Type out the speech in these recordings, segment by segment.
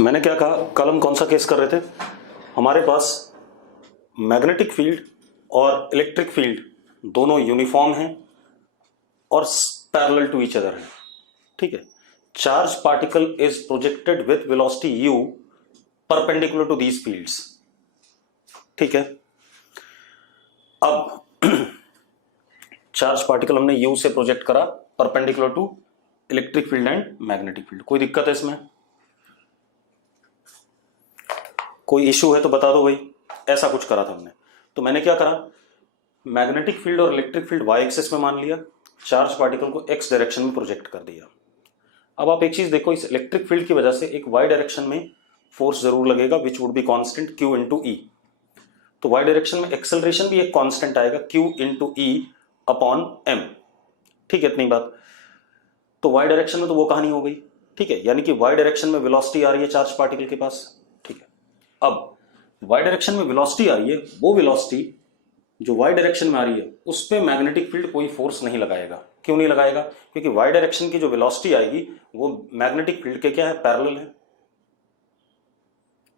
मैंने क्या कहा, कल हम कौन सा केस कर रहे थे? हमारे पास मैग्नेटिक फील्ड और इलेक्ट्रिक फील्ड दोनों यूनिफॉर्म हैं और पैरेलल टू ईच अदर हैं। ठीक है। Charge particle is projected with velocity u perpendicular to these fields. ठीक है। अब चार्ज पार्टिकल हमने u से प्रोजेक्ट करा perpendicular to electric field and magnetic field. कोई दिक्कत है इसमें? कोई इशू है तो बता दो भाई। ऐसा कुछ करा था हमने। तो मैंने क्या करा, मैग्नेटिक फील्ड और इलेक्ट्रिक फील्ड y एक्सिस में मान लिया, चार्ज पार्टिकल को x डायरेक्शन में प्रोजेक्ट कर दिया। अब आप एक चीज देखो, इस इलेक्ट्रिक फील्ड की वजह से एक y डायरेक्शन में फोर्स जरूर लगेगा which would be constant q into e. तो y डायरेक्शन में एक्सेलरेशन भी एक कांस्टेंट आएगा q इंटू ई अपॉन m। ठीक है, इतनी बात। तो y डायरेक्शन में तो वो कहानी हो गई। ठीक है, यानी कि y डायरेक्शन में वेलोसिटी आ रही है चार्ज पार्टिकल के पास। ठीक है। अब y डायरेक्शन में वेलोसिटी आ रही है, वो वेलोसिटी जो y डायरेक्शन में आ रही है उस पे मैग्नेटिक फील्ड कोई फोर्स नहीं लगाएगा। क्यों नहीं लगाएगा? क्योंकि y डायरेक्शन की जो वेलोसिटी आएगी वो मैग्नेटिक फील्ड के क्या है, पैरेलल है।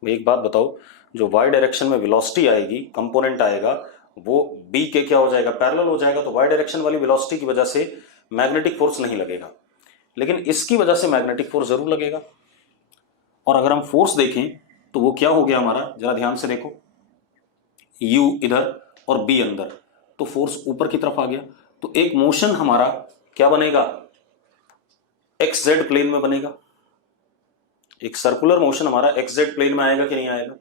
एक बात बताओ, जो y डायरेक्शन में वेलोसिटी आएगी, कंपोनेंट आएगा, वो b के क्या हो जाएगा, पैरेलल हो जाएगा। तो y डायरेक्शन वाली वेलोसिटी की वजह से मैग्नेटिक फोर्स नहीं लगेगा, लेकिन इसकी वजह से मैग्नेटिक फोर्स जरूर लगेगा। और अगर हम फोर्स देखें तो वो क्या हो गया हमारा, जरा ध्यान से देखो, u इधर और b अंदर, तो फोर्स ऊपर की तरफ आ गया। तो एक मोशन हमारा क्या बनेगा, एक्स जेड प्लेन में बनेगा। एक सर्कुलर मोशन हमारा एक्स जेड प्लेन में आएगा कि नहीं आएगा?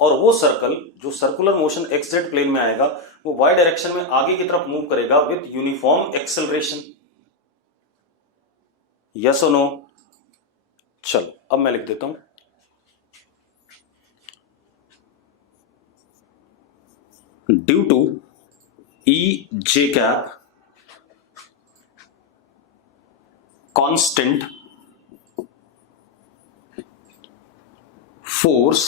और वो सर्कल, जो circular motion x z plane में आएगा, वो y डायरेक्शन में आगे की तरफ मूव करेगा विद यूनिफॉर्म एक्सेलरेशन। यस और नो? चलो अब मैं लिख देता हूं, due to e j cap constant force,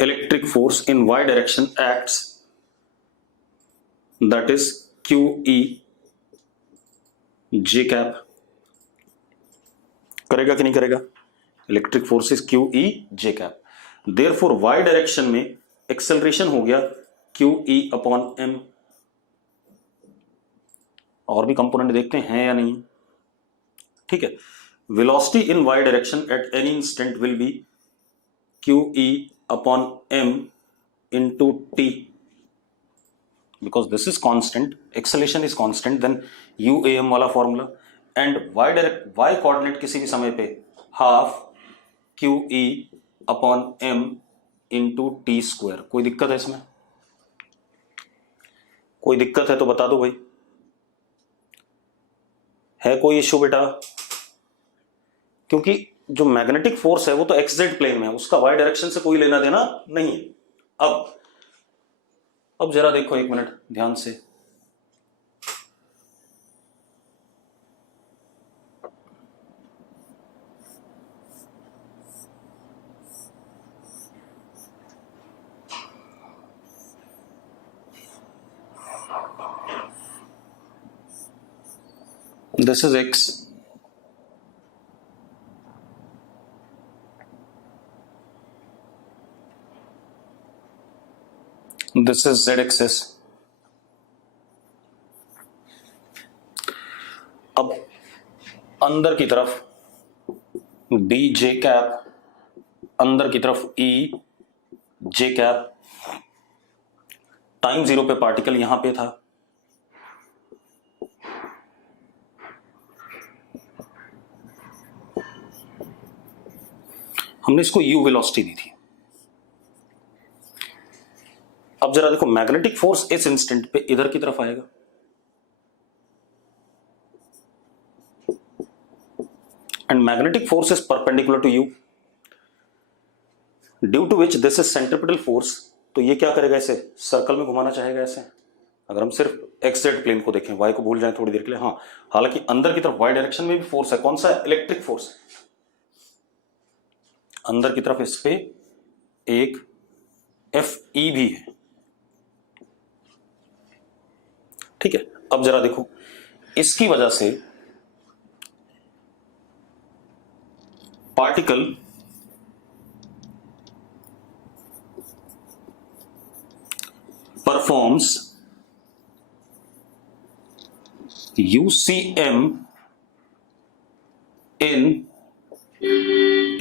electric force in y direction acts, that is QE J cap। करेगा कि नहीं करेगा? Electric force is QE J cap। Therefore y direction में एक्सेलरेशन हो गया QE अपॉन m। और भी component देखते हैं या नहीं? ठीक है। velocity in y direction at any instant will be QE upon m into t, because this is constant, acceleration is constant, then UAM वाला फॉर्मूला, and y कोऑर्डिनेट किसी भी समय पे half QE upon m into t square. कोई दिक्कत है इसमें? कोई दिक्कत है तो बता दो भाई। है कोई इश्यू बेटा? क्योंकि जो मैग्नेटिक फोर्स है वो तो एक्स जेड प्लेन में है, उसका वाई डायरेक्शन से कोई लेना देना नहीं है। अब जरा देखो, एक मिनट ध्यान से। This is x, this is Z axis. अब अंदर की तरफ बी जे कैप, अंदर की तरफ ई जे कैप। टाइम जीरो पे पार्टिकल यहां पे था, हमने इसको u वेलोसिटी दी थी। अब जरा देखो, मैग्नेटिक फोर्स इस इंस्टेंट पे इधर की तरफ आएगा, and magnetic force is perpendicular to u, due to which this is centripetal force. तो ये क्या करेगा, इसे सर्कल में घुमाना चाहेगा ऐसे। अगर हम सिर्फ एक्स जेड प्लेन को देखें, y को भूल जाएं थोड़ी देर के लिए, हाँ, हालांकि अंदर की तरफ y डायरेक्शन में भी फोर्स है। कौन सा? Electric force. अंदर की तरफ इस पे एक FE भी है। ठीक है। अब जरा देखो, इसकी वजह से particle performs UCM in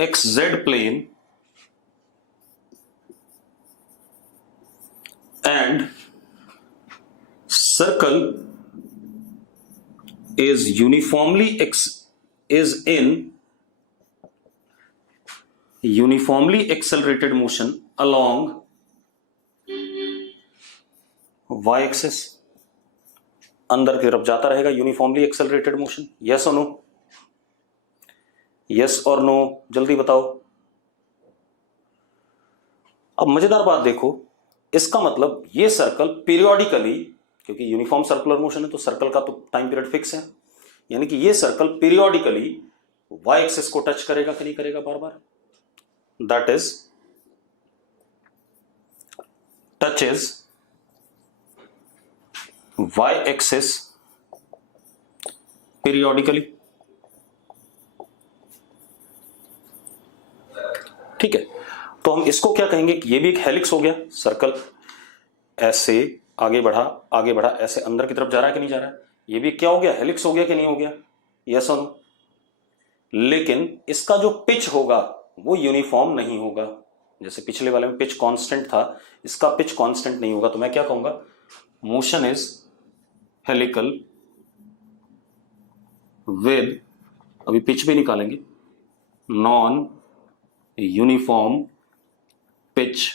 XZ plane and circle is in uniformly accelerated motion along y axis, अंदर की तरफ जाता रहेगा यूनिफॉर्मली एक्सेलरेटेड मोशन। यस और नो, यस और नो, जल्दी बताओ। अब मजेदार बात देखो, इसका मतलब ये सर्कल पीरियोडिकली, क्योंकि यूनिफॉर्म सर्कुलर मोशन है तो सर्कल का तो टाइम पीरियड फिक्स है, यानी कि ये सर्कल पीरियोडिकली y एक्सिस को टच करेगा कि नहीं करेगा बार बार। That is touches y axis periodically. ठीक है, तो हम इसको क्या कहेंगे कि ये भी एक हेलिक्स हो गया। सर्कल ऐसे आगे बढ़ा ऐसे अंदर की तरफ जा रहा है कि नहीं जा रहा है, ये भी क्या हो गया, हेलिक्स हो गया कि नहीं हो गया। यस और नो। लेकिन इसका जो पिच होगा वो यूनिफॉर्म नहीं होगा। जैसे पिछले वाले में पिच कांस्टेंट था, इसका पिच कांस्टेंट नहीं होगा। तो मैं क्या कहूंगा, मोशन इज हेलिकल विद, अभी पिच भी निकालेंगे, नॉन यूनिफॉर्म पिच।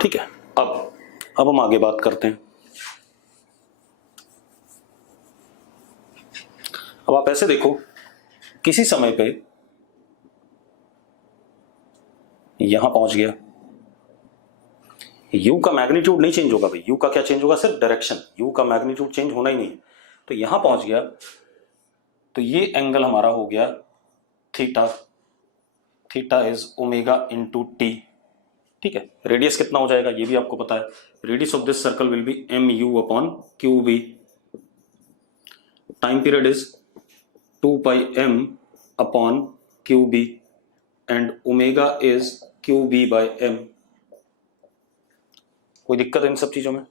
ठीक है, अब हम आगे बात करते हैं। अब आप ऐसे देखो, किसी समय पे यहां पहुंच गया, u का मैग्नीट्यूड नहीं चेंज होगा भाई, u का क्या चेंज होगा, सिर्फ डायरेक्शन, u का मैग्नीट्यूड चेंज होना ही नहीं है। तो यहां पहुंच गया तो ये एंगल हमारा हो गया theta, theta is omega into T. ठीक है, रेडियस कितना हो जाएगा ये भी आपको पता है, radius of this circle will be mu upon q b. Time period is 2 pi m upon q b and omega is q b by m. कोई दिक्कत है इन सब चीजों में?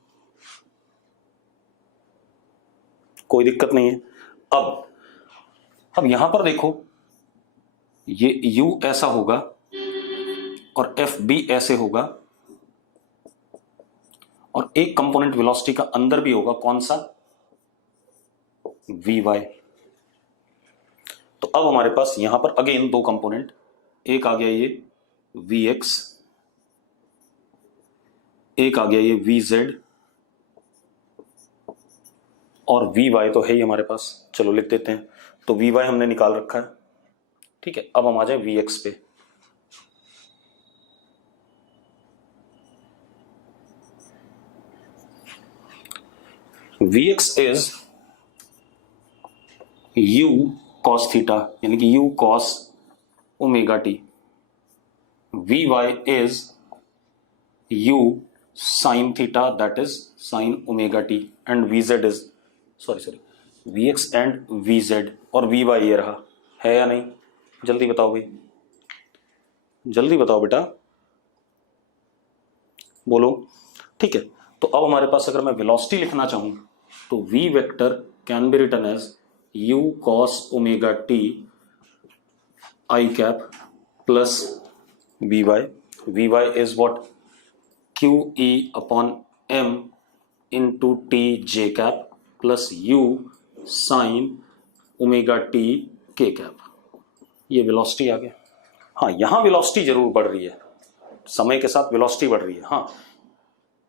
कोई दिक्कत नहीं है। अब यहां पर देखो, ये u ऐसा होगा और एफ बी ऐसे होगा, और एक कंपोनेंट वेलोसिटी का अंदर भी होगा, कौन सा, वी वाई। तो अब हमारे पास यहां पर अगेन दो कंपोनेंट, एक आ गया ये वी एक्स, एक आ गया ये वी जेड, और वी वाई तो है ही हमारे पास, चलो लिख देते हैं। तो वी वाई हमने निकाल रखा है। ठीक है, अब हम आ जाए वी एक्स पे। V x is u cos theta, यानी कि u cos omega t. V y is u sin theta, that is sin omega t, and v z is sorry v x and v z, और v y ये रहा, है या नहीं, जल्दी बताओ भाई, जल्दी बताओ बेटा, बोलो। ठीक है, तो अब हमारे पास अगर मैं वेलोसिटी लिखना चाहूं तो v vector can be written as u cos omega t i cap plus v y is what, q e upon m into t j cap plus u sine omega t k cap. ये velocity आ गया। हाँ, यहां velocity जरूर बढ़ रही है, समय के साथ वेलोसिटी बढ़ रही है। हाँ,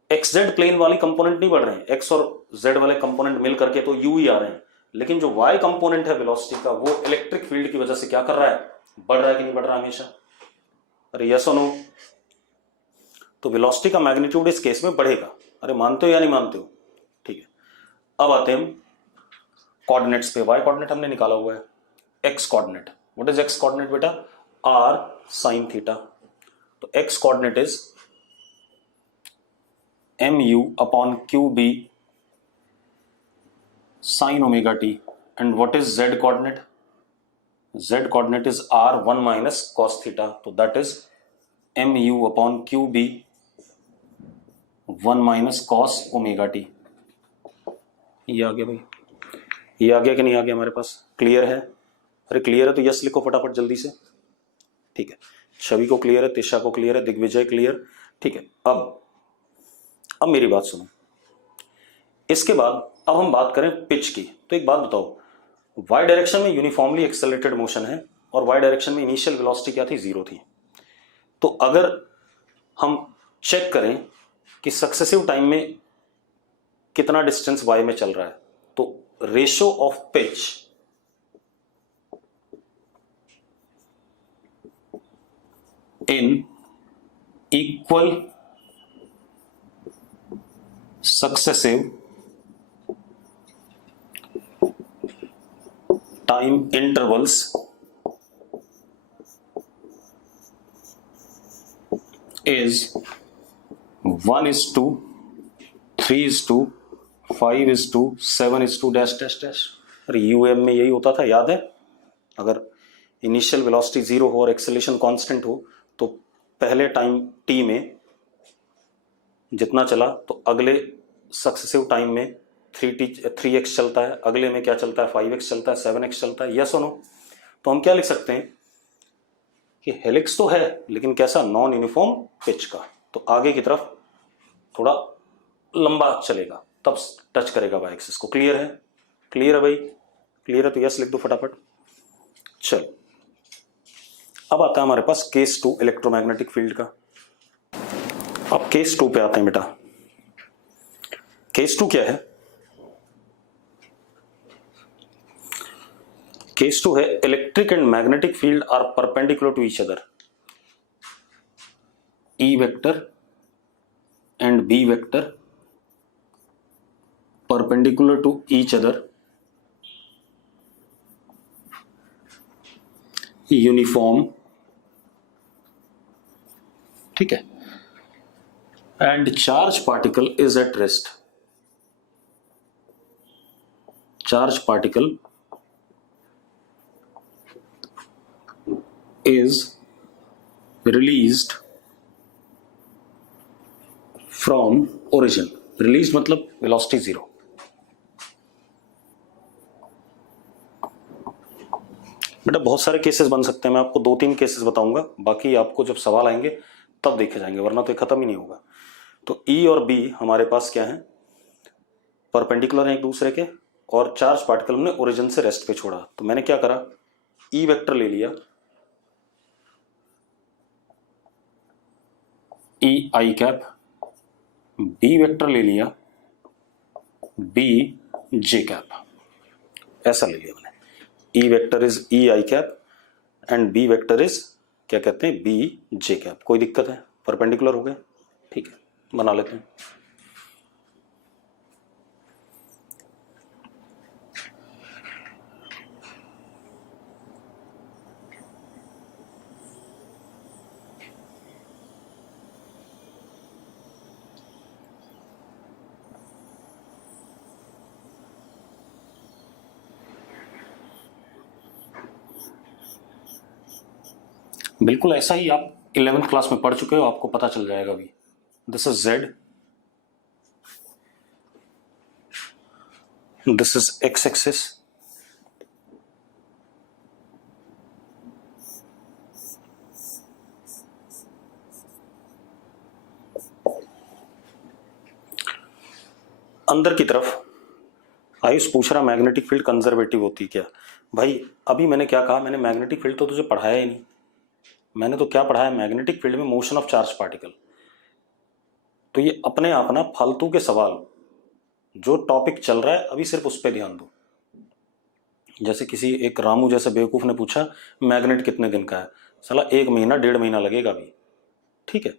एक्स जेड प्लेन वाली कंपोनेंट नहीं बढ़ रहे हैं, एक्स और जेड वाले कंपोनेंट मिल करके तो यू ही आ रहे हैं, लेकिन जो वाई कंपोनेंट है वेलोसिटी का, वो इलेक्ट्रिक फील्ड की वजह से क्या कर रहा है, बढ़ रहा है कि नहीं बढ़ रहा हमेशा। अरे यस और नो। तो वेलोसिटी का मैग्नीट्यूड इस केस में बढ़ेगा। अरे मानते हो या नहीं मानते हो? ठीक है, अब आते हैं कोऑर्डिनेट्स पे। वाई कोऑर्डिनेट हमने निकाला हुआ है, x coordinate, what is x coordinate बेटा, आर साइन थीटा। तो x coordinate is mu upon q b sine omega t, and what is z coordinate? z coordinate is r1 minus cos theta, तो that is mu upon qb 1 minus cos omega t. ये आ गया भाई, ये आ गया कि नहीं आ गया हमारे पास? क्लियर है? अरे क्लियर है तो यस लिखो फटाफट जल्दी से। ठीक है, छवि को क्लियर है, तिशा को क्लियर है, दिग्विजय क्लियर। ठीक है, अब मेरी बात सुनो। इसके बाद अब हम बात करें पिच की। तो एक बात बताओ, वाई डायरेक्शन में यूनिफॉर्मली एक्सेलरेटेड मोशन है और वाई डायरेक्शन में इनिशियल वेलोसिटी क्या थी? 0 थी। तो अगर हम चेक करें कि सक्सेसिव टाइम में कितना डिस्टेंस वाई में चल रहा है, तो ratio of pitch in equal successive time intervals is 1:3:5:7:, dash dash dash. अरे यूएम में यही होता था, याद है? अगर इनिशियल वेलोसिटी 0 हो और एक्सेलरेशन कांस्टेंट हो तो पहले टाइम टी में जितना चला तो अगले सक्सेसिव टाइम में 3x चलता है, अगले में क्या चलता है? 5x चलता है, 7x चलता है। यस और नो? तो हम क्या लिख सकते हैं कि हेलिक्स तो है लेकिन कैसा? नॉन यूनिफॉर्म पिच का। तो आगे की तरफ थोड़ा लंबा चलेगा, तब टच करेगा वाई एक्सिस को। क्लियर है? क्लियर है भाई? क्लियर है तो यस लिख दो फटाफट। चलो, अब आता है हमारे पास केस 2 इलेक्ट्रोमैग्नेटिक फील्ड का। अब केस 2 पे आते हैं बेटा। केस 2 क्या है? केस 2 है electric and magnetic field are perpendicular to each other, E vector and B vector perpendicular to each other uniform. ठीक है, and charge particle is at rest. Charge particle is released from origin। released मतलब velocity 0। बेटा बहुत सारे cases बन सकते हैं, मैं आपको 2-3 केसेस बताऊंगा, बाकी आपको जब सवाल आएंगे तब देखे जाएंगे, वरना तो ये खत्म ही नहीं होगा। तो E और B हमारे पास क्या है? परपेंडिकुलर हैं एक दूसरे के, और चार्ज पार्टिकल हमने ओरिजिन से रेस्ट पे छोड़ा। तो मैंने क्या करा? E वेक्टर ले लिया, E आई कैप, B वेक्टर ले लिया B जे कैप, ऐसा ले लिया मैंने। E vector is E I cap and B vector is क्या कहते हैं? B जे कैप। कोई दिक्कत है? परपेंडिकुलर हो गए? ठीक है, बना लेते हैं। बिल्कुल ऐसा ही आप 11th क्लास में पढ़ चुके हो, आपको पता चल जाएगा अभी। This is Z, this is X axis, अंदर की तरफ आयुष पूछ रहा मैग्नेटिक फील्ड कंजर्वेटिव होती क्या? भाई अभी मैंने क्या कहा? मैंने मैग्नेटिक फील्ड तो तुझे पढ़ाया ही नहीं। मैंने तो क्या पढ़ाया? मैग्नेटिक फील्ड में मोशन ऑफ चार्ज पार्टिकल। तो ये अपने आप ना फालतू के सवाल, जो टॉपिक चल रहा है अभी सिर्फ उस पर ध्यान दो। जैसे किसी एक रामू जैसे बेवकूफ ने पूछा मैग्नेट कितने दिन का है? साला 1 महीना 1.5 महीना लगेगा अभी। ठीक है,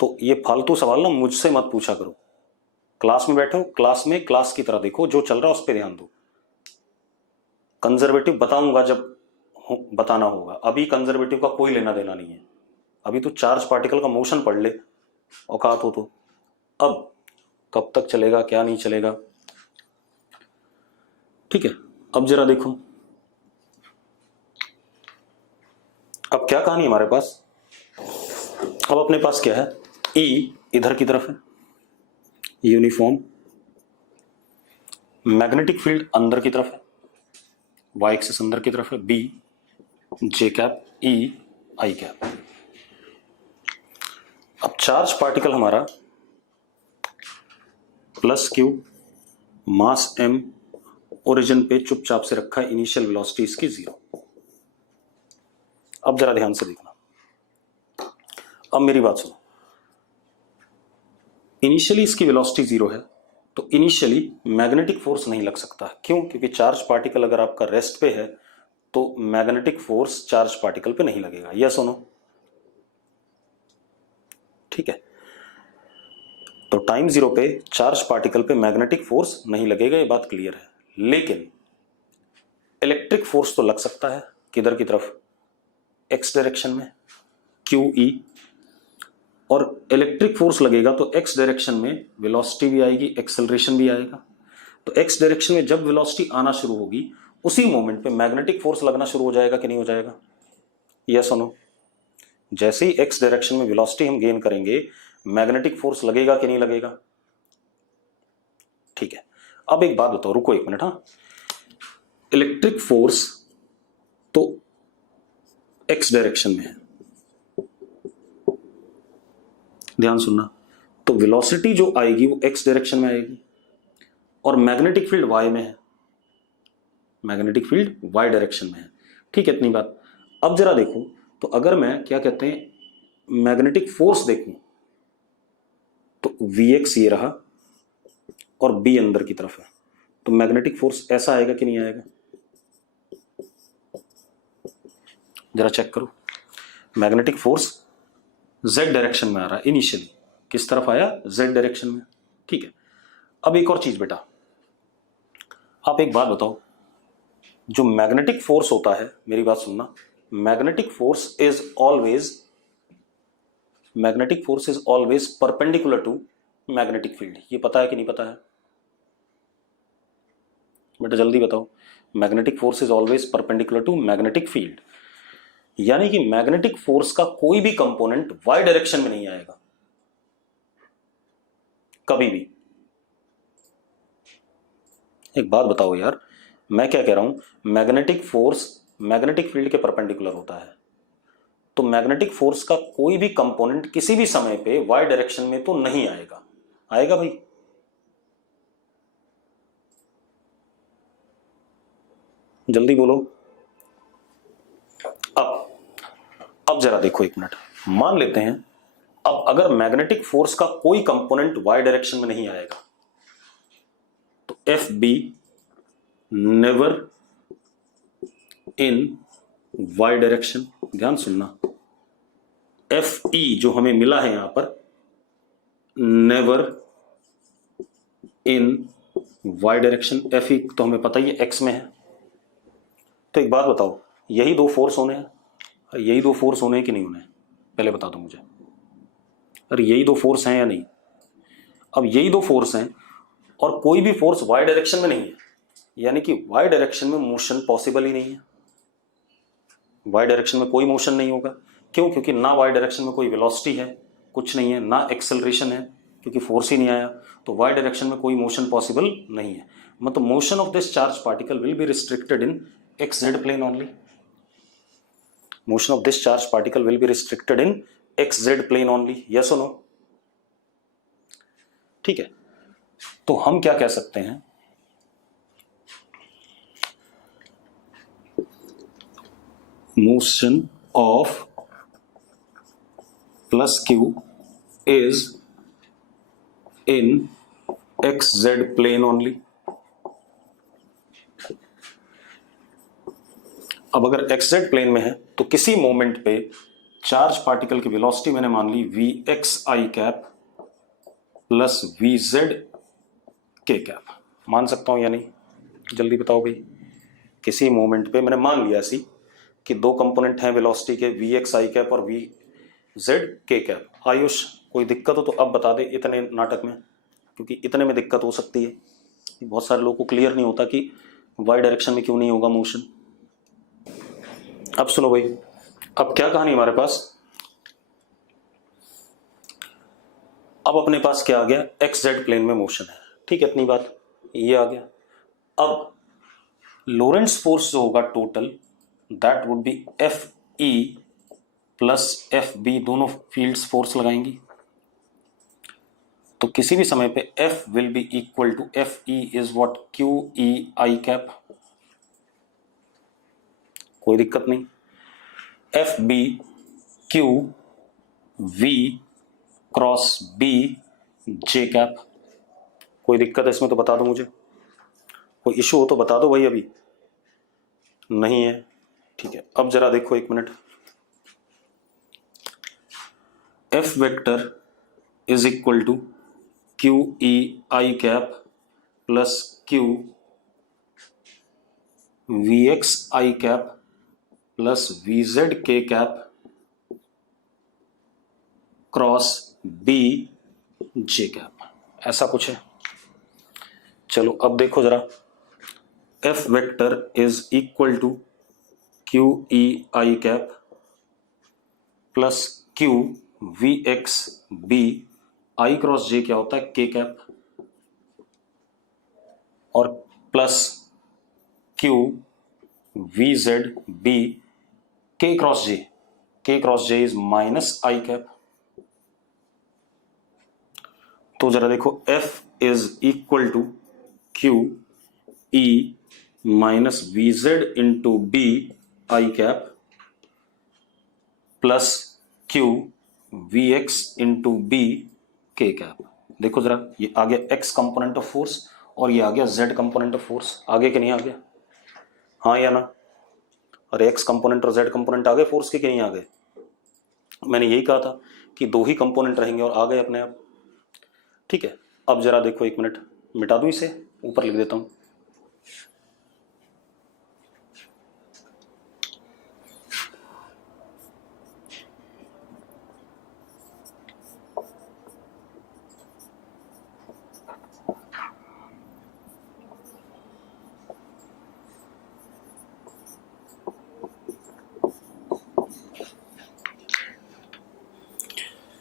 तो ये फालतू सवाल ना मुझसे मत पूछा करो। क्लास में बैठो, क्लास में क्लास की तरह देखो, जो चल रहा है उस पर ध्यान दो। कंजर्वेटिव बताऊंगा जब बताना होगा, अभी कंजर्वेटिव का कोई लेना देना नहीं है। अभी तो चार्ज पार्टिकल का मोशन पढ़ ले औकात हो तो। अब कब तक चलेगा क्या नहीं चलेगा? ठीक है, अब जरा देखो, अब क्या कहानी हमारे पास, अब अपने पास क्या है, E इधर की तरफ है, यूनिफॉर्म मैग्नेटिक फील्ड अंदर की तरफ है, y एक्सिस अंदर की तरफ है, B J cap E I cap. अब चार्ज पार्टिकल हमारा प्लस Q, मास M, ओरिजिन पे चुपचाप से रखा है, इनिशियल वेलोसिटी इसकी 0। अब जरा ध्यान से देखना, अब मेरी बात सुनो, इनिशियली इसकी वेलोसिटी 0 है, तो इनिशियली मैग्नेटिक फोर्स नहीं लग सकता। क्यों? क्योंकि चार्ज पार्टिकल अगर आपका रेस्ट पे है तो मैग्नेटिक फोर्स चार्ज पार्टिकल पे नहीं लगेगा। यस और नो? ठीक है, तो टाइम 0 पे चार्ज पार्टिकल पे मैग्नेटिक फोर्स नहीं लगेगा, ये बात क्लियर है। लेकिन इलेक्ट्रिक फोर्स तो लग सकता है, किधर की तरफ, एक्स डायरेक्शन में, क्यू ई, और इलेक्ट्रिक फोर्स लगेगा तो एक्स डायरेक्शन में वेलोसिटी भी आएगी, एक्सेलरेशन भी आएगा। तो एक्स डायरेक्शन में जब वेलोसिटी आना शुरू होगी उसी मोमेंट पे मैग्नेटिक फोर्स लगना शुरू हो जाएगा कि नहीं हो जाएगा? यस और नो? जैसे ही एक्स डायरेक्शन में वेलोसिटी हम गेन करेंगे मैग्नेटिक फोर्स लगेगा कि नहीं लगेगा? ठीक है, अब एक बात बताओ, रुको एक मिनट। हाँ, इलेक्ट्रिक फोर्स तो एक्स डायरेक्शन में है, ध्यान सुनना, तो वेलोसिटी जो आएगी वो एक्स डायरेक्शन में आएगी, और मैग्नेटिक फील्ड वाई में है, मैग्नेटिक फील्ड वाई डायरेक्शन में है। ठीक है, इतनी बात। अब जरा देखो, तो अगर मैं क्या कहते हैं मैग्नेटिक फोर्स देखूं तो Vx ये रहा और B अंदर की तरफ है, तो मैग्नेटिक फोर्स ऐसा आएगा कि नहीं आएगा? जरा चेक करो, मैग्नेटिक फोर्स Z डायरेक्शन में आ रहा है, इनिशियली किस तरफ आया? Z डायरेक्शन में। ठीक है, अब एक और चीज बेटा, आप एक बात बताओ, जो मैग्नेटिक फोर्स होता है, मेरी बात सुनना, magnetic force is always perpendicular to magnetic field. ये पता है कि नहीं पता है बेटा? जल्दी बताओ। Magnetic force is always perpendicular to magnetic field, यानी कि मैग्नेटिक फोर्स का कोई भी कंपोनेंट वाई डायरेक्शन में नहीं आएगा कभी भी। एक बात बताओ यार, मैं क्या कह रहा हूं, मैग्नेटिक फोर्स मैग्नेटिक फील्ड के परपेंडिकुलर होता है, तो मैग्नेटिक फोर्स का कोई भी कंपोनेंट किसी भी समय पे वाई डायरेक्शन में तो नहीं आएगा। आएगा भाई? जल्दी बोलो। अब जरा देखो एक मिनट, मान लेते हैं अब अगर मैग्नेटिक फोर्स का कोई कंपोनेंट वाई डायरेक्शन में नहीं आएगा तो f b never in y direction. ध्यान सुनना, एफ ई जो हमें मिला है यहां पर, never in y direction. F e तो हमें पता ही है एक्स में है। तो एक बात बताओ, यही दो फोर्स होने हैं? यही दो फोर्स होने हैं कि नहीं होने? पहले बता दो मुझे। अरे यही दो फोर्स हैं या नहीं? अब यही दो फोर्स हैं और कोई भी फोर्स वाई डायरेक्शन में नहीं है, यानी कि वाई डायरेक्शन में मोशन पॉसिबल ही नहीं है। वाई डायरेक्शन में कोई मोशन नहीं होगा। क्यों? क्योंकि ना वाई डायरेक्शन में कोई वेलोसिटी है, कुछ नहीं है, ना एक्सेलरेशन है क्योंकि फोर्स ही नहीं आया, तो वाई डायरेक्शन में कोई मोशन पॉसिबल नहीं है। मतलब motion of this charge particle will be restricted in x z plane only. Motion of this charge particle will be restricted in x z plane only. Yes और no? ठीक है, तो हम क्या कह सकते हैं, motion of plus q is in x z plane only. अब अगर एक्स जेड प्लेन में है तो किसी मोमेंट पे चार्ज पार्टिकल की वेलोसिटी मैंने मान ली v x i cap plus v z k cap. मान सकता हूं या नहीं? जल्दी बताओ भाई। किसी मोमेंट पे मैंने मान लिया ऐसी कि दो कंपोनेंट हैं वेलोसिटी के, वी एक्स आई कैप और we z k cap. Ayush कोई दिक्कत हो तो अब बता दे इतने नाटक में, क्योंकि इतने में दिक्कत हो सकती है। बहुत सारे लोगों को क्लियर नहीं होता कि वाई डायरेक्शन में क्यों नहीं होगा मोशन। अब सुनो भाई, अब क्या कहानी हमारे पास, अब अपने पास क्या आ गया, एक्स जेड प्लेन में मोशन है, ठीक है, इतनी बात ये आ गया। अब लोरेंट्ज फोर्स जो होगा total, that would be f e plus f b, दोनों फील्ड्स फोर्स लगाएंगी, तो किसी भी समय पे F will be equal to f e is what, q e i cap, कोई दिक्कत नहीं, f b q v cross b j cap, कोई दिक्कत है इसमें तो बता दो मुझे, कोई इशू हो तो बता दो भाई, अभी नहीं है, ठीक है। अब जरा देखो एक minute, f vector is equal to q e i cap plus q v x i cap plus v z k cap cross b j cap, ऐसा कुछ है। चलो अब देखो जरा, f vector is equal to q e i cap plus q v x b, i cross j क्या होता है, के कैप, और plus q v z b k cross j, k cross J is minus i cap. तो जरा देखो, f is equal to q e minus v z into b i cap plus q v x into b k cap. देखो जरा, ये आ गया x component of force और ये आ गया जेड कंपोनेंट ऑफ फोर्स, आगे कि नहीं आ गया, हाँ या ना, अरे एक्स कंपोनेंट और जेड कंपोनेंट आ गए फोर्स के कि नहीं आ गए, मैंने यही कहा था कि दो ही कंपोनेंट रहेंगे और आ गए अपने आप, ठीक है। अब जरा देखो एक मिनट, मिटा दूं इसे, ऊपर लिख देता हूं,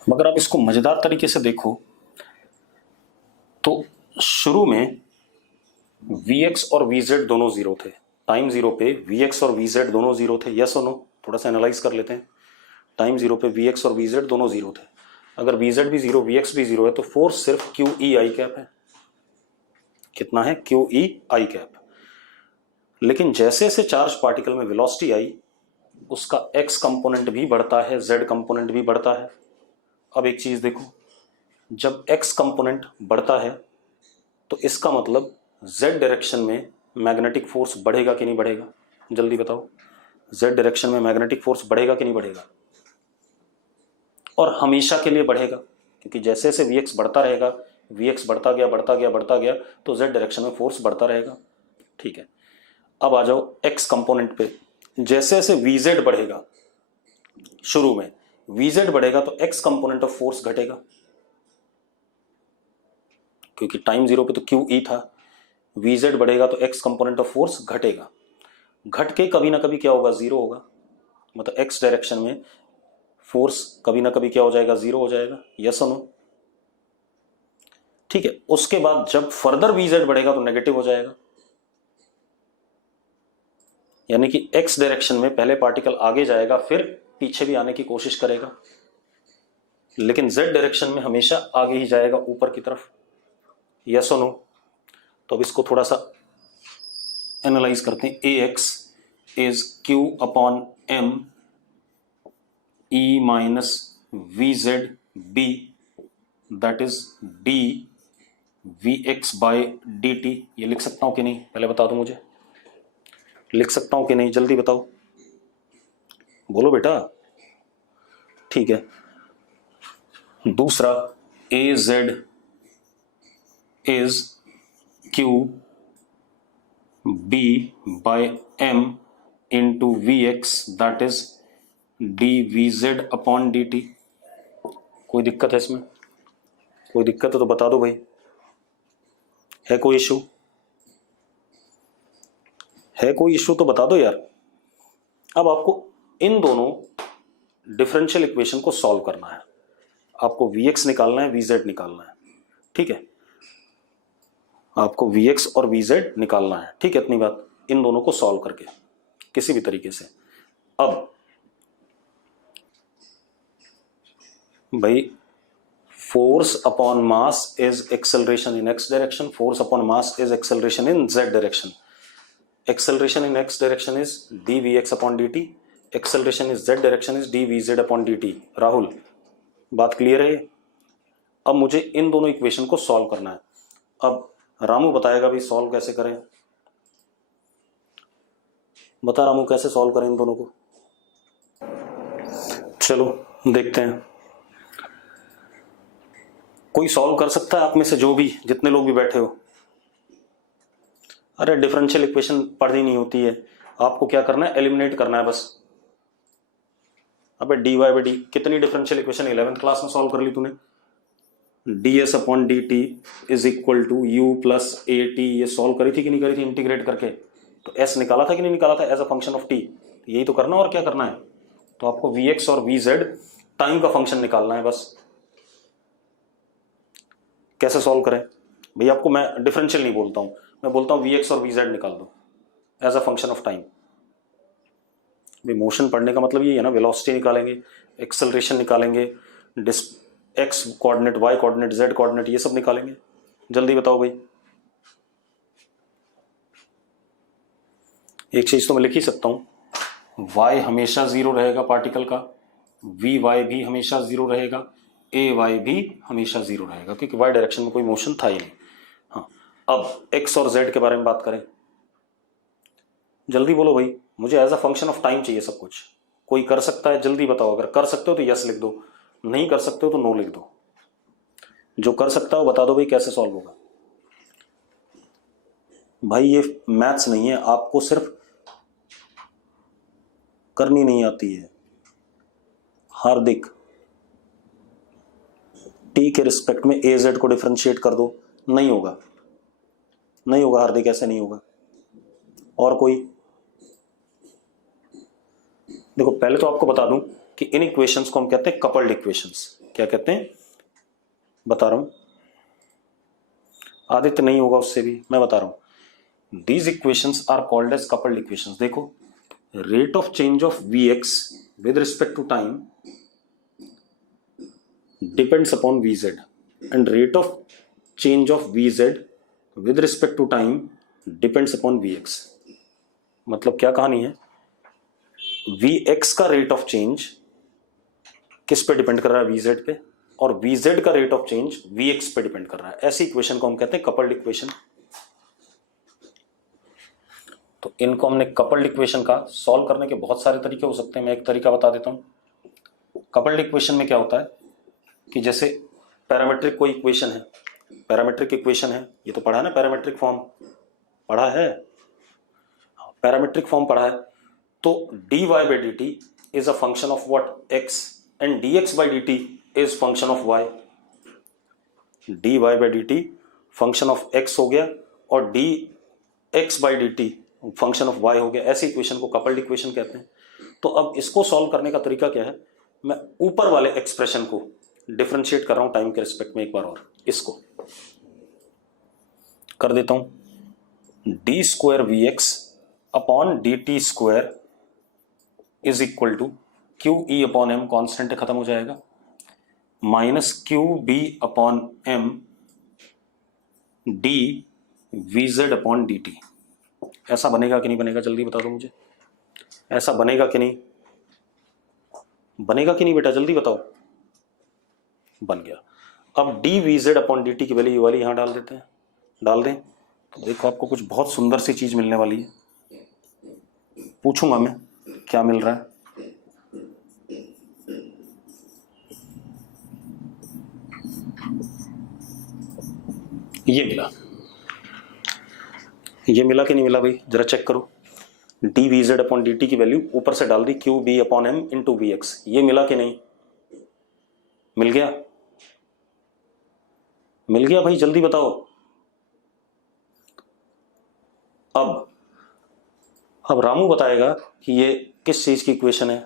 मगर आप इसको मजेदार तरीके से देखो तो शुरू में Vx और Vz दोनों जीरो थे, टाइम जीरो पे Vx और Vz दोनों जीरो थे, यस और नो, थोड़ा सा एनालाइज कर लेते हैं। टाइम जीरो पे Vx और Vz दोनों जीरो थे, अगर Vz भी जीरो Vx भी जीरो है तो फोर्स सिर्फ क्यू ई आई कैप है, कितना है, क्यू ई आई कैप। लेकिन जैसे जैसे चार्ज पार्टिकल में वेलोसिटी आई, उसका x कंपोनेंट भी बढ़ता है, z कंपोनेंट भी बढ़ता है। अब एक चीज देखो, जब x कंपोनेंट बढ़ता है तो इसका मतलब z डायरेक्शन में मैग्नेटिक फोर्स बढ़ेगा कि नहीं बढ़ेगा, जल्दी बताओ, z डायरेक्शन में मैग्नेटिक फोर्स बढ़ेगा कि नहीं बढ़ेगा, और हमेशा के लिए बढ़ेगा, क्योंकि जैसे जैसे Vx बढ़ता रहेगा, Vx बढ़ता गया बढ़ता गया बढ़ता गया, तो z डायरेक्शन में फोर्स बढ़ता रहेगा, ठीक है। अब आ जाओ x कंपोनेंट पे, जैसे जैसे Vz बढ़ेगा, शुरू में Vz बढ़ेगा तो x कंपोनेंट ऑफ फोर्स घटेगा, क्योंकि टाइम जीरो पे तो क्यू ई था, Vz बढ़ेगा तो x कंपोनेंट ऑफ फोर्स घटेगा, घट के कभी ना कभी क्या होगा, जीरो होगा, मतलब x डायरेक्शन में फोर्स कभी ना कभी क्या हो जाएगा, जीरो हो जाएगा, यस और नो, ठीक है। उसके बाद जब फर्दर Vz बढ़ेगा तो नेगेटिव हो जाएगा, यानी कि x डायरेक्शन में पहले पार्टिकल आगे जाएगा फिर पीछे भी आने की कोशिश करेगा, लेकिन z डायरेक्शन में हमेशा आगे ही जाएगा ऊपर की तरफ, यस और नो। तो अब इसको थोड़ा सा एनालाइज करते हैं, ax इज q अपॉन m e minus v z b, that is d vx by dt, ये लिख सकता हूं कि नहीं, पहले बता दो मुझे, लिख सकता हूं कि नहीं, जल्दी बताओ, बोलो बेटा, ठीक है। दूसरा, a z is q b by m into v x, that is d v z upon d t, कोई दिक्कत है इसमें, कोई दिक्कत है तो बता दो भाई, है कोई इशू, है कोई इश्यू तो बता दो यार। अब आपको इन दोनों डिफरेंशियल इक्वेशन को सॉल्व करना है, आपको Vx निकालना है, Vz निकालना है, ठीक है, आपको Vx और Vz निकालना है, ठीक है, इतनी बात, इन दोनों को सॉल्व करके किसी भी तरीके से। अब भाई force upon mass is acceleration in x direction, force upon mass is acceleration in z direction. Acceleration in x direction is dvx upon dt, acceleration is z direction is dvz upon dt। Rahul बात clear है? अब मुझे इन दोनों equation को solve करना है। अब रामू बताएगा भाई सॉल्व कैसे करें, बता रामू कैसे सॉल्व करें इन दोनों को। चलो देखते हैं, कोई सॉल्व कर सकता है आप में से, जो भी जितने लोग भी बैठे हो। अरे डिफरेंशियल इक्वेशन पढ़नी नहीं होती है, आपको क्या करना है, एलिमिनेट करना है बस। अबे dy बाई डी, कितनी डिफरेंशियल इक्वेशन 11th क्लास में सॉल्व कर ली तूने। ds upon d t is equal to u plus a t, ये सॉल्व करी थी कि नहीं करी थी इंटीग्रेट करके, तो s निकाला था कि नहीं निकाला था as a function of t, यही तो करना और क्या करना है। तो आपको vx और vz टाइम का फंक्शन निकालना है बस। कैसे सॉल्व करें भाई, आपको मैं डिफरेंशियल नहीं बोलता हूं, मैं बोलता हूं vx और vz निकाल दो as a function of time. भाई मोशन पढ़ने का मतलब ये है ना, वेलोसिटी निकालेंगे, एक्सेलरेशन निकालेंगे, x coordinate, y coordinate, Z coordinate, ये सब निकालेंगे। जल्दी बताओ भाई। एक चीज तो मैं लिख ही सकता हूं, y हमेशा जीरो रहेगा पार्टिकल का, वी वाई भी हमेशा जीरो रहेगा, ए वाई भी हमेशा जीरो रहेगा, क्योंकि y डायरेक्शन में कोई मोशन था ही नहीं। हाँ, अब x और z के बारे में बात करें, जल्दी बोलो भाई, मुझे as a function of time चाहिए सब कुछ। कोई कर सकता है, जल्दी बताओ, अगर कर सकते हो तो यस लिख दो, नहीं कर सकते हो तो नो लिख दो। जो कर सकता हो बता दो भाई कैसे सॉल्व होगा। भाई ये मैथ्स नहीं है, आपको सिर्फ करनी नहीं आती है। हार्दिक, टी के रिस्पेक्ट में ए जेड को डिफरेंशिएट कर दो, नहीं होगा, नहीं होगा हार्दिक, ऐसे नहीं होगा। और कोई, देखो पहले तो आपको बता दूं कि इन इक्वेशंस को हम कहते हैं कपल्ड इक्वेशंस। क्या कहते हैं बता रहा हूं, आदित्य नहीं होगा उससे भी, मैं बता रहा हूं। These equations are called as coupled equations. देखो, rate of change of Vx with respect to time depends upon Vz and rate of change of Vz with respect to time depends upon Vx। मतलब क्या कहानी है, Vx का rate of change किस पे depend कर रहा है, Vz पे, और Vz का रेट ऑफ चेंज Vx पे डिपेंड कर रहा है। ऐसी इक्वेशन को हम कहते हैं कपल्ड इक्वेशन। तो इनको हमने कपल्ड इक्वेशन का सॉल्व करने के बहुत सारे तरीके हो सकते हैं, मैं एक तरीका बता देता हूं। कपल्ड इक्वेशन में क्या होता है कि जैसे पैरामीट्रिक कोई इक्वेशन है, पैरामीट्रिक इक्वेशन है, ये तो पढ़ा है ना, पैरामीट्रिक फॉर्म पढ़ा है, पैरामीट्रिक फॉर्म पढ़ा है। तो dy by D t is a function of what, x, and dx by D t is function of y। dy by D T function of x हो गया और dx by D T function of y हो गया। ऐसी equation को coupled equation कहते हैं। तो अब इसको सॉल्व करने का तरीका क्या है, मैं ऊपर वाले एक्सप्रेशन को डिफरेंशिएट कर रहा हूं टाइम के रिस्पेक्ट में, एक बार और इसको कर देता हूं। D square v x upon d t square is equal to q e upon m, constant खत्म हो जाएगा, minus q b upon m d v z upon d t. ऐसा बनेगा कि नहीं बनेगा, जल्दी बता दो मुझे, ऐसा बनेगा कि नहीं, बनेगा कि नहीं बेटा, जल्दी बताओ। बन गया। अब D v z upon d t की वैल्यू वाली यहां डाल देते हैं, डाल दें तो देखो आपको कुछ बहुत सुंदर सी चीज मिलने वाली है। पूछूंगा मैं क्या मिल रहा है। ये मिला, ये मिला कि नहीं मिला भाई, जरा चेक करो। D v z upon d t की वैल्यू ऊपर से डाल दी, q b upon m into v x, ये मिला कि नहीं, मिल गया, मिल गया भाई, जल्दी बताओ। अब अब रामू बताएगा कि ये किस चीज की इक्वेशन है।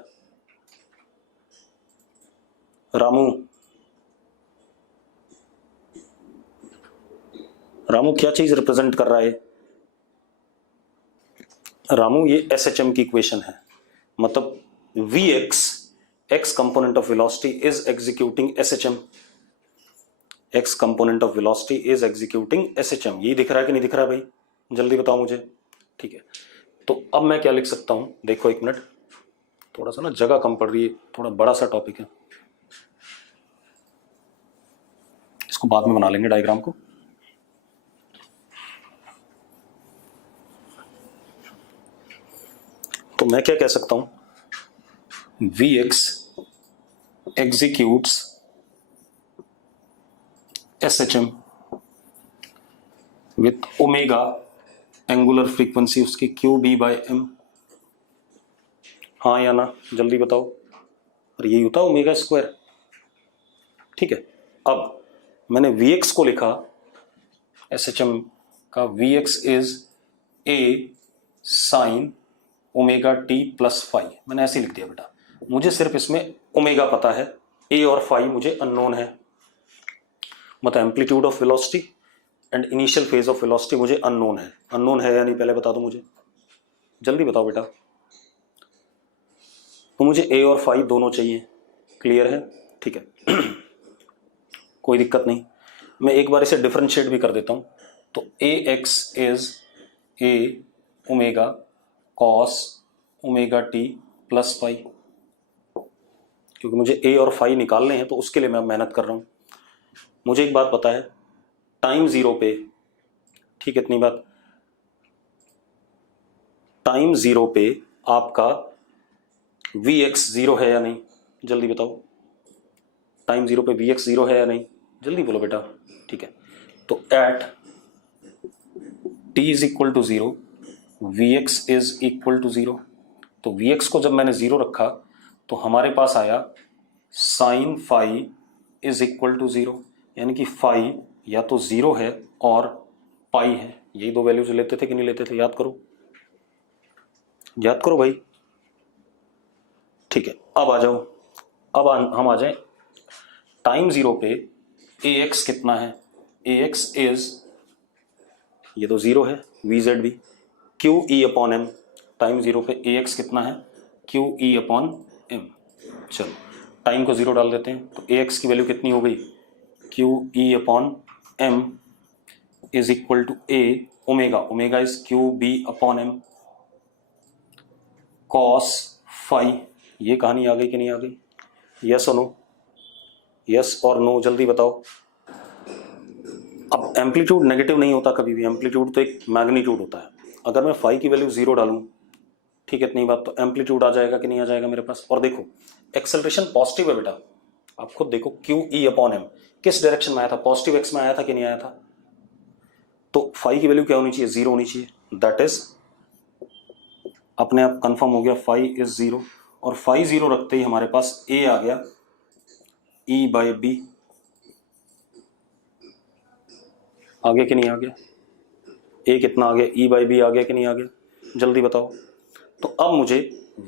रामू क्या चीज रिप्रेजेंट कर रहा है? रामू ये SHM की इक्वेशन है, मतलब Vx x component of velocity is executing SHM, x component of velocity is executing SHM। यही दिख रहा है कि नहीं दिख रहा है भाई? जल्दी बताओ मुझे। ठीक है, तो अब मैं क्या लिख सकता हूं, देखो एक मिनट, थोड़ा सा ना जगह कम पड़ रही है, थोड़ा बड़ा सा टॉपिक है, इसको बाद में बना लेंगे डायग्राम को। तो मैं क्या कह सकता हूं, Vx executes SHM with omega angular frequency उसकी QB/m। हाँ या ना, जल्दी बताओ। और यही होता है ओमेगा स्क्वायर। ठीक है, अब मैंने Vx को लिखा SHM का, Vx is A sine omega t plus phi. मैंने ऐसे लिख दिया बेटा, मुझे सिर्फ इसमें ओमेगा पता है, ए और फाई मुझे अननोन है, मतलब amplitude of velocity and initial phase of velocity मुझे अननोन है। अननोन है या नहीं पहले बता दो मुझे, जल्दी बताओ बेटा। तो मुझे ए और फाई दोनों चाहिए, क्लियर है? ठीक है कोई दिक्कत नहीं, मैं एक बार इसे डिफरेंशिएट भी कर देता हूं। तो a x is a omega cos omega t plus phi, क्योंकि मुझे ए और फाई निकालने हैं तो उसके लिए मैं मेहनत कर रहा हूं। मुझे एक बात पता है, टाइम जीरो पे, ठीक है इतनी बात, टाइम जीरो पे आपका Vx जीरो है या नहीं, जल्दी बताओ। टाइम जीरो पे Vx जीरो है या नहीं, जल्दी बोलो बेटा। ठीक है, तो at t is equal to zero Vx is equal to zero. तो Vx को जब मैंने जीरो रखा तो हमारे पास आया sine phi is equal to zero, यानी कि फाई या तो जीरो है और पाई है। यही दो वैल्यूज लेते थे कि नहीं लेते थे, याद करो, याद करो भाई। ठीक है, अब आ जाओ, अब हम आ जाए टाइम जीरो पे Ax कितना है। Ax इज, ये तो जीरो है, VZ भी, QE/m। टाइम जीरो पे Ax कितना है, QE/m। चलो टाइम को जीरो डाल देते हैं, तो Ax की वैल्यू कितनी हो गई, QE/m is equal to A omega, omega is QB/m cos phi. ये कहानी आ गई कि नहीं आ गई, यस और नो, यस और नो, जल्दी बताओ। अब एम्पलीट्यूड नेगेटिव नहीं होता कभी भी, एम्पलीट्यूड तो एक मैग्नीट्यूड होता है। अगर मैं फाई की वैल्यू जीरो डालूं, ठीक है इतनी बात, तो एम्पलीट्यूड आ जाएगा कि नहीं आ जाएगा मेरे पास। और देखो एक्सेलरेशन पॉजिटिव है बेटा, आप खुद देखो QE/m किस डायरेक्शन में आया था, पॉजिटिव एक्स में आया था कि नहीं आया था। तो फाई की वैल्यू क्या होनी चाहिए, जीरो होनी चाहिए, दैट इज अपने आप कंफर्म हो गया, फाई इज जीरो। और फाई जीरो रखते ही हमारे पास ए आ गया E/b, आ गया कि नहीं आ गया, ए कितना आ गया, E/b आ गया कि नहीं आ गया, जल्दी बताओ। तो अब मुझे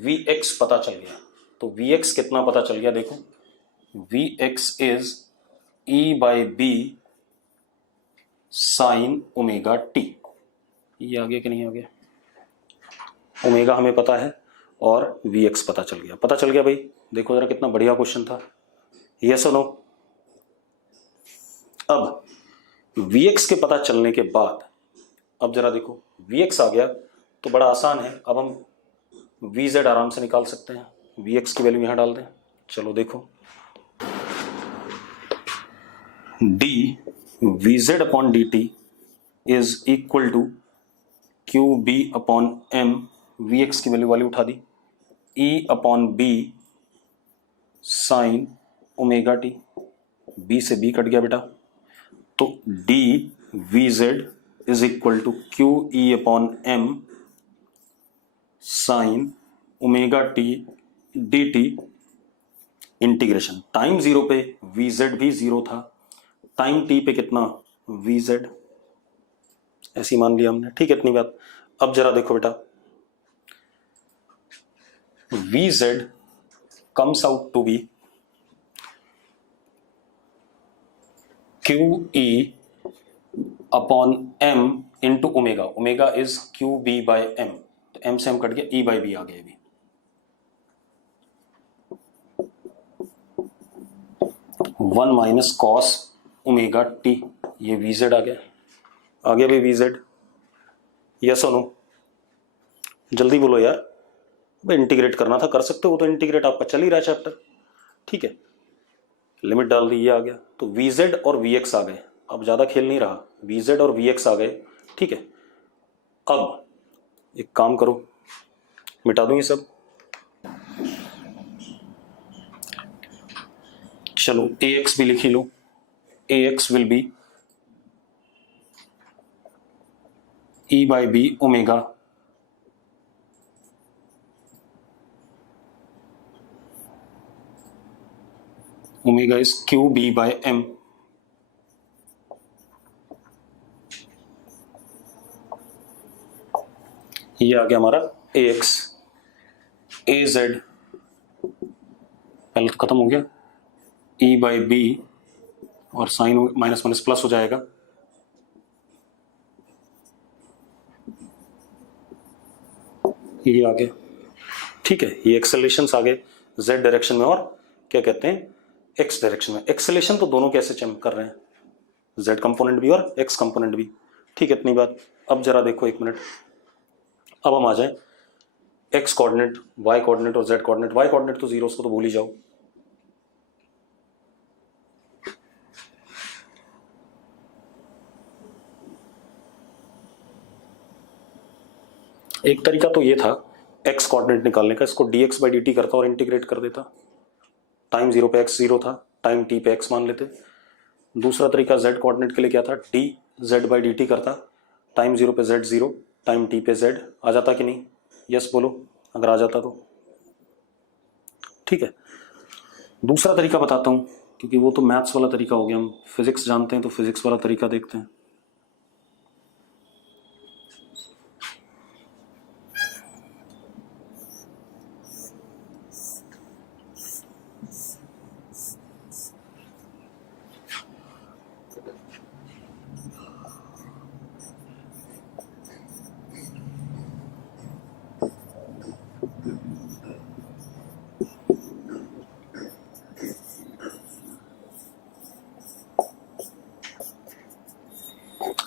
Vx पता चल गया, तो Vx कितना पता चल गया, देखो Vx is E/b sine omega t. ये आ गया कि नहीं आ गया, ओमेगा हमें पता है और Vx पता चल गया, पता चल गया भाई। देखो जरा कितना बढ़िया क्वेश्चन था, यस और नो। अब Vx के पता चलने के बाद अब जरा देखो Vx आ गया तो बड़ा आसान है, अब हम Vz आराम से निकाल सकते हैं। Vx की वैल्यू यहां डाल दें, चलो देखो d Vz/dt is equal to QB/m। Vx की वैल्यू उठा दी, E/b sine omega t, b से b कट गया बेटा, तो d Vz is equal to QE/m sine omega T dt। Integration, time zero पे Vz भी जीरो था, टाइम t पे कितना Vz, ऐसी मान लिया हमने, ठीक है इतनी बात। अब जरा देखो बेटा, Vz comes out to be QE upon M into omega. Omega is QB by M. तो M से M कट गया, E by B आ गया. अभी 1 माइनस कॉस ओमेगा टी, ये VZ आ गया. आगे भी VZ. यस और नो? जल्दी बोलो यार. भाई इंटीग्रेट करना था, कर सकते हो तो इंटीग्रेट, आपका चल ही रहा है चैप्टर. ठीक है, लिमिट डाल दी, ये आ गया. तो VZ और VX आ गए. अब ज़्यादा खेल नहीं रहा, VZ और VX आ गए. ठीक है, अब एक काम करो, मिटा दूँ ये सब. चलो AX भी लिख ही लो. AX will be E by B omega omega is QB by M. ये आ गया हमारा AX. AZ पहले तो खत्म हो गया, E by B और साइन माइनस माइनस प्लस हो जाएगा. ये आ गया. ठीक है, ये एक्सेलेरेशंस आ गए Z डायरेक्शन में और क्या कहते हैं X डायरेक्शन में. एक्सेलेरेशन तो दोनों कैसे चेक कर रहे हैं, Z कंपोनेंट भी और X कंपोनेंट भी. ठीक है, इतनी बात. अब जरा देखो एक मिनट. अब हम आ जाए X कोऑर्डिनेट, Y कोऑर्डिनेट और Z कोऑर्डिनेट. Y कोऑर्डिनेट तो जीरो, उसको तो भूल ही जाओ. एक तरीका तो ये था X कोऑर्डिनेट निकालने का, इसको dx बाई dt करता और इंटीग्रेट कर देता. टाइम जीरो पे X जीरो था, टाइम t पे X मान लेते. दूसरा तरीका Z कोऑर्डिनेट के लिए क्या था, dz बाई dt करता, टाइम जीरो पे Z जीरो, टाइम t पे Z. आ जाता कि नहीं? यस बोलो अगर आ जाता तो. ठीक है, दूसरा तरीका बताता हूँ, क्योंकि वो तो मैथ्स वाला तरीका हो गया. हम फिजिक्स जानते हैं तो फिजिक्स वाला तरीका देखते हैं.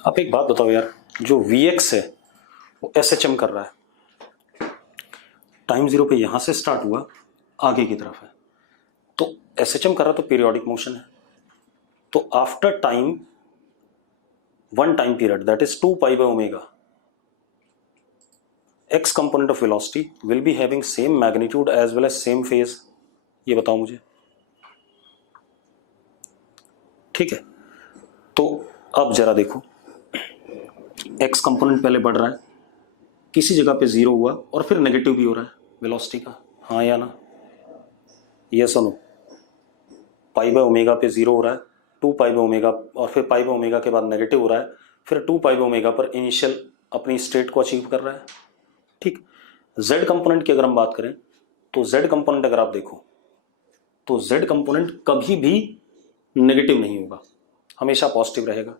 आप एक बात बताओ यार, जो VX है वो SHM कर रहा है, टाइम जीरो पे यहां से स्टार्ट हुआ, आगे की तरफ है, तो SHM कर रहा तो पीरियोडिक मोशन है. तो after time one time period, that is 2 pi by omega, X component of velocity will be having same magnitude as well as same phase. ये बताओ मुझे. ठीक है, तो अब जरा देखो, X कंपोनेंट पहले बढ़ रहा है, किसी जगह पे जीरो हुआ और फिर नेगेटिव भी हो रहा है वेलोसिटी का. हाँ या ना? यस और नो? पाई बाय ओमेगा पे जीरो हो रहा है, 2 पाई बाय ओमेगा और फिर पाई बाय ओमेगा के बाद नेगेटिव हो रहा है, फिर 2 पाई बाय ओमेगा पर इनिशियल अपनी स्टेट को अचीव कर रहा है. ठीक. Z कंपोनेंट की अगर हम बात करें तो Z कंपोनेंट अगर आप देखो तो Z कंपोनेंट कभी भी नेगेटिव नहीं होगा, हमेशा पॉजिटिव रहेगा.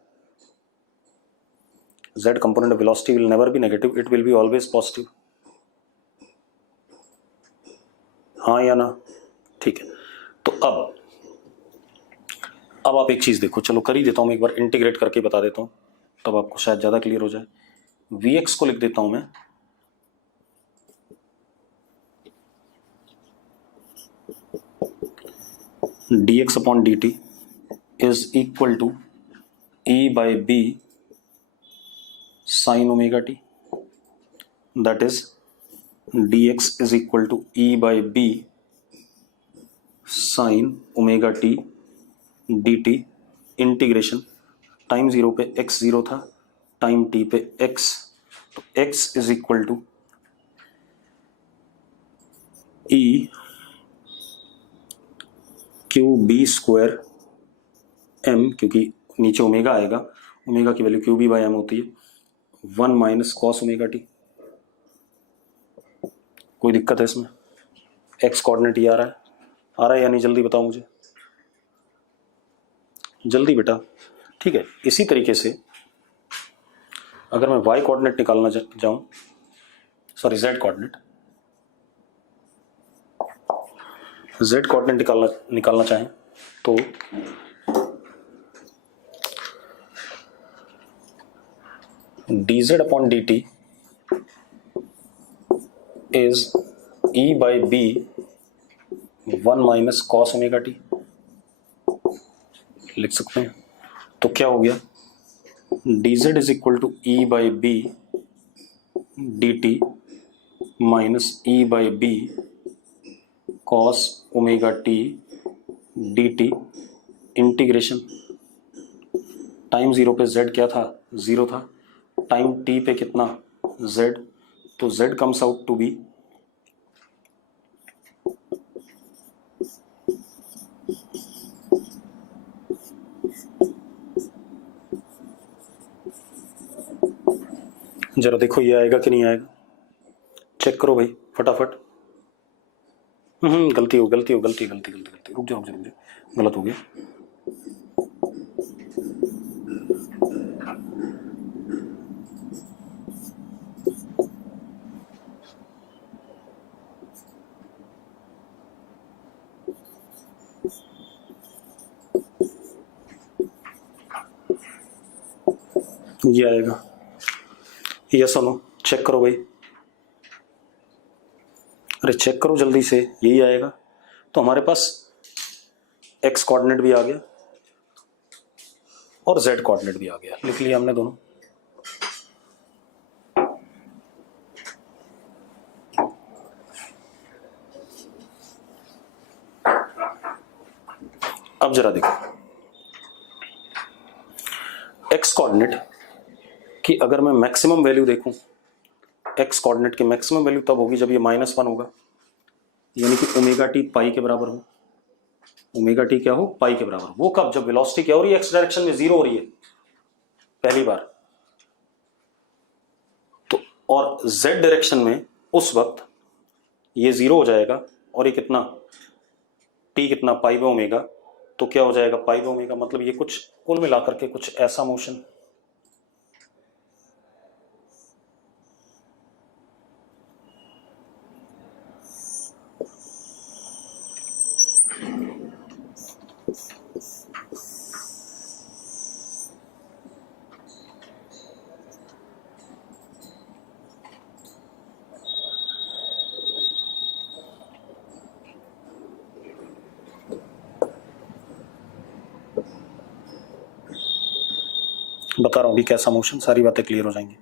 Z component of velocity will never be negative, it will be always positive. हाँ या ना? ठीक है, तो अब आप एक चीज देखो. चलो कर ही देता हूं मैं एक बार, इंटीग्रेट करके बता देता हूं, तब आपको शायद ज्यादा क्लियर हो जाए. Vx को लिख देता हूं मैं dx अपॉन dt is equal to E by B sin omega t. That is dx is equal to E by B sin omega t dt integration time zero पे x जीरो था, टाइम t पे x, तो x is equal to E q b square m, क्योंकि नीचे omega आएगा, omega की value q b by m होती है, 1 माइनस कॉस ओमेगा टी. कोई दिक्कत है इसमें? एक्स कोऑर्डिनेट ये आ रहा है या नहीं, जल्दी बताओ मुझे, जल्दी बेटा। ठीक है, इसी तरीके से अगर मैं वाई कोऑर्डिनेट निकालना जाऊं, sorry Z coordinate, Z coordinate निकालना चाहें तो dz upon dt is e by B 1 minus cos omega T, लिख सकते हैं। तो क्या हो गया, dz is equal to e by B dt minus e by B cos omega T dt integration, time zero पे z क्या था, जीरो था, टाइम t पे कितना, z, तो z comes out to be जरा देखो ये आएगा कि नहीं आएगा, चेक करो भाई फटाफट। गलती गलती रुक जाओ, गलत हो गया। ये आएगा, ये सुनो, चेक करो भाई, अरे चेक करो जल्दी से, यही आएगा। तो हमारे पास एक्स कोऑर्डिनेट भी आ गया और जेड कोऑर्डिनेट भी आ गया, लिख लिया हमने दोनों। अब जरा देखो, एक्स कोऑर्डिनेट कि अगर मैं मैक्सिमम वैल्यू देखूं, एक्स कोऑर्डिनेट की मैक्सिमम वैल्यू तब होगी जब ये -1 होगा, यानी कि ओमेगा टी पाई के बराबर हो, ओमेगा टी क्या हो, पाई के बराबर। वो कब, जब वेलोसिटी क्या हो रही है, एक्स डायरेक्शन में 0 हो रही है पहली बार, तो और जेड डायरेक्शन में उस वक्त ये 0 हो जाएगा और ये कितना, टी कितना, पाई बाय ओमेगा, तो क्या हो जाएगा, पाई बाय ओमेगा, मतलब ये कुछ कुल मिलाकर के कुछ ऐसा मोशन। बता रहा हूं अभी कैसा मोशन, सारी बातें क्लियर हो जाएंगी।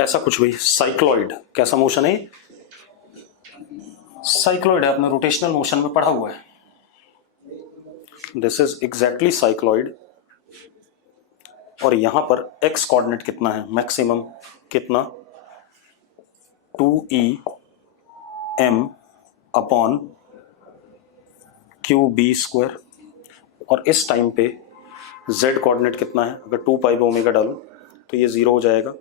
ऐसा कुछ भाई, साइक्लॉइड कैसा मोशन है, साइक्लॉइड है, आपने रोटेशनल मोशन में पढ़ा हुआ है। दिस इज एग्जैक्टली साइक्लॉइड, और यहां पर एक्स कोऑर्डिनेट कितना है, मैक्सिमम कितना, 2em अपॉन QB², और इस टाइम पे z कोऑर्डिनेट कितना है, अगर 2 पाई बाय ओमेगा डालूं तो ये 0 हो जाएगा,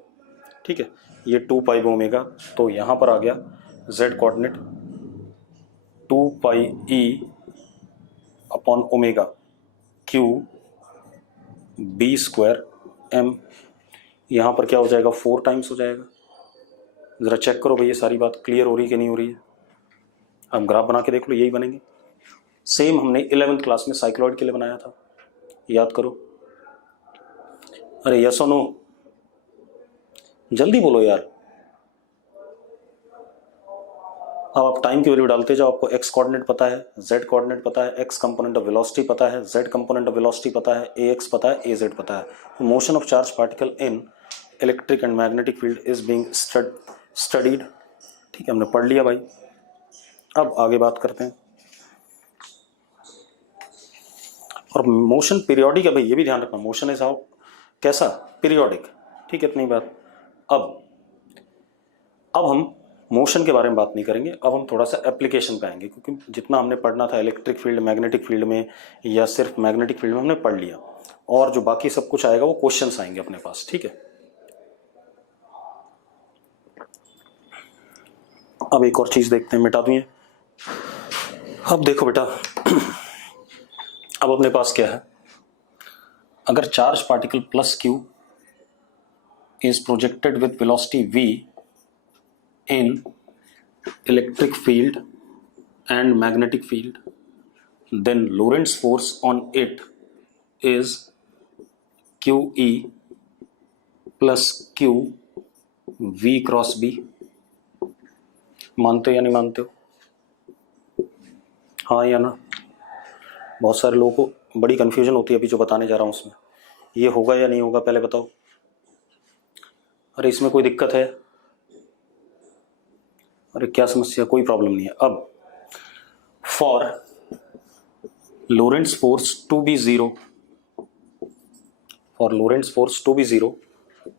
ठीक है, ये 2 पाई बाय ओमेगा, तो यहां पर आ गया z कोऑर्डिनेट 2 पाई e upon omega QB² m, यहां पर क्या हो जाएगा, 4 टाइम्स हो जाएगा। जरा चेक करो भाई ये सारी बात क्लियर हो रही है कि नहीं हो रही है, अब ग्राफ बना के देख लो, यही बनेंगे। सेम हमने 11th क्लास में साइक्लॉइड के लिए बनाया था, याद करो। अरे यस और नो, जल्दी बोलो यार। अब आप टाइम की वैल्यू डालते जाओ, आपको एक्स कोऑर्डिनेट पता है, जेड कोऑर्डिनेट पता है, एक्स कंपोनेंट ऑफ वेलोसिटी पता है, जेड कंपोनेंट ऑफ वेलोसिटी पता है, ए एक्स पता है, ए जेड पता है। Motion of charge particle in electric and magnetic field is being studied. ठीक है, हमने पढ़ लिया भाई। अब आगे बात करते हैं। और मोशन पीरियोडिक है भाई, ये भी ध्यान रखना, मोशन इज हाउ, कैसा, पीरियोडिक। ठीक है, इतनी बात। अब हम मोशन के बारे में बात नहीं करेंगे, अब हम थोड़ा सा एप्लीकेशन पे आएंगे, क्योंकि जितना हमने पढ़ना था इलेक्ट्रिक फील्ड मैग्नेटिक फील्ड में या सिर्फ मैग्नेटिक फील्ड में हमने पढ़ लिया, और जो बाकी सब कुछ आएगा वो क्वेश्चंस आएंगे अपने पास। ठीक है, अब एक और चीज देखते हैं, मिटा दूं ये। अब देखो बेटा, अब अपने पास क्या है, अगर charge particle plus q is projected with velocity v in electric field and magnetic field, then Lorentz force on it is QE plus Q V cross B। मानते हो या नहीं मानते हो? हाँ या ना? बहुत सारे लोगों को बड़ी कंफ्यूजन होती है अभी जो बताने जा रहा हूँ उसमें, ये होगा या नहीं होगा पहले बताओ। अरे इसमें कोई दिक्कत है? अरे क्या समस्या, कोई प्रॉब्लम नहीं है। अब for Lorentz force to be zero, for Lorentz force to be zero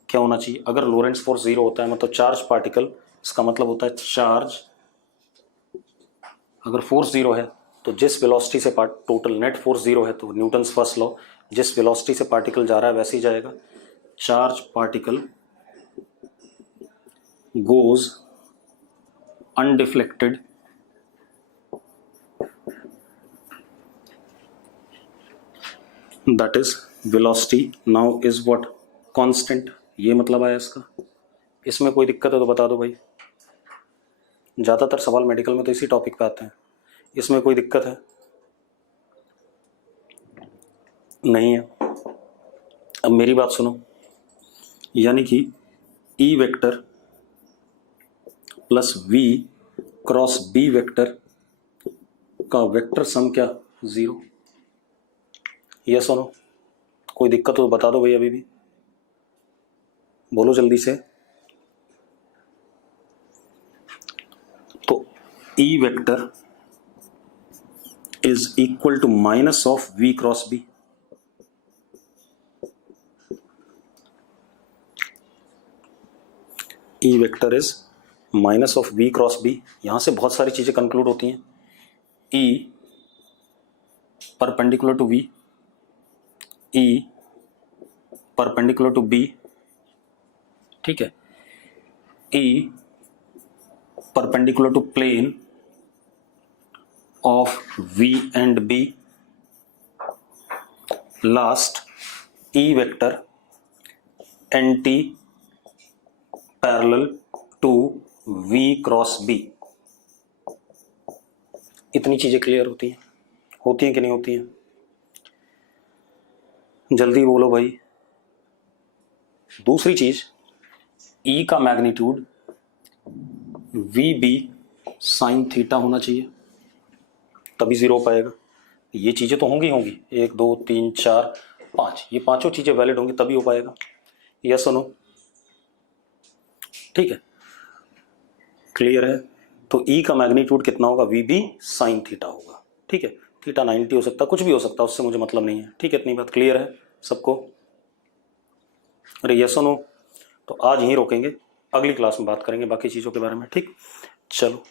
क्या होना चाहिए? अगर लोरेंट्स फोर्स जीरो होता है मतलब चार्ज पार्टिकल, इसका मतलब होता है चार्ज, अगर फोर्स जीरो है तो जिस वेलोसिटी से टोटल नेट फोर्स जीरो है, तो न्यूटन्स फर्स्ट लॉ, जिस वेलोसिटी से पार्टिकल जा रहा है वैसे ही जाएगा। Charge particle goes undeflected that is velocity now is what, constant। ये मतलब आया इसका। इसमें कोई दिक्कत है तो बता दो भाई, ज़्यादातर सवाल मेडिकल में तो इसी टॉपिक पे आते हैं। इसमें कोई दिक्कत है? नहीं है। अब मेरी बात सुनो, यानी कि E vector plus V cross B vector का वेक्टर सम क्या, जीरो। यस और नो? कोई दिक्कत हो तो बता दो भाई, अभी भी बोलो जल्दी से। तो E vector is equal to minus of V cross B। E vector is minus of V cross B। यहां से बहुत सारी चीजें कंक्लूड होती हैं। E perpendicular to V, E perpendicular to B, ठीक है, E perpendicular to plane of V and B, last E vector anti parallel to V cross B। इतनी चीजें क्लियर होती हैं कि नहीं होती हैं? जल्दी बोलो भाई। दूसरी चीज, E का मैग्नीट्यूड VB साइन थीटा होना चाहिए, तभी जीरो हो पाएगा। ये चीजें तो होंगी, 1 2 3 4 5, ये पांचों चीजें वैलिड होंगी तभी हो पाएगा। यस और नो? ठीक है, क्लियर है? तो E का मैग्नीट्यूड कितना होगा? VB साइन थीटा होगा। ठीक है, थीटा 90 हो सकता है, कुछ भी हो सकता है, उससे मुझे मतलब नहीं है। ठीक है, इतनी बात क्लियर है सबको? अरे यस और नो? तो आज यहीं रोकेंगे, अगली क्लास में बात करेंगे बाकी चीज़ों के बारे में। ठीक, चलो।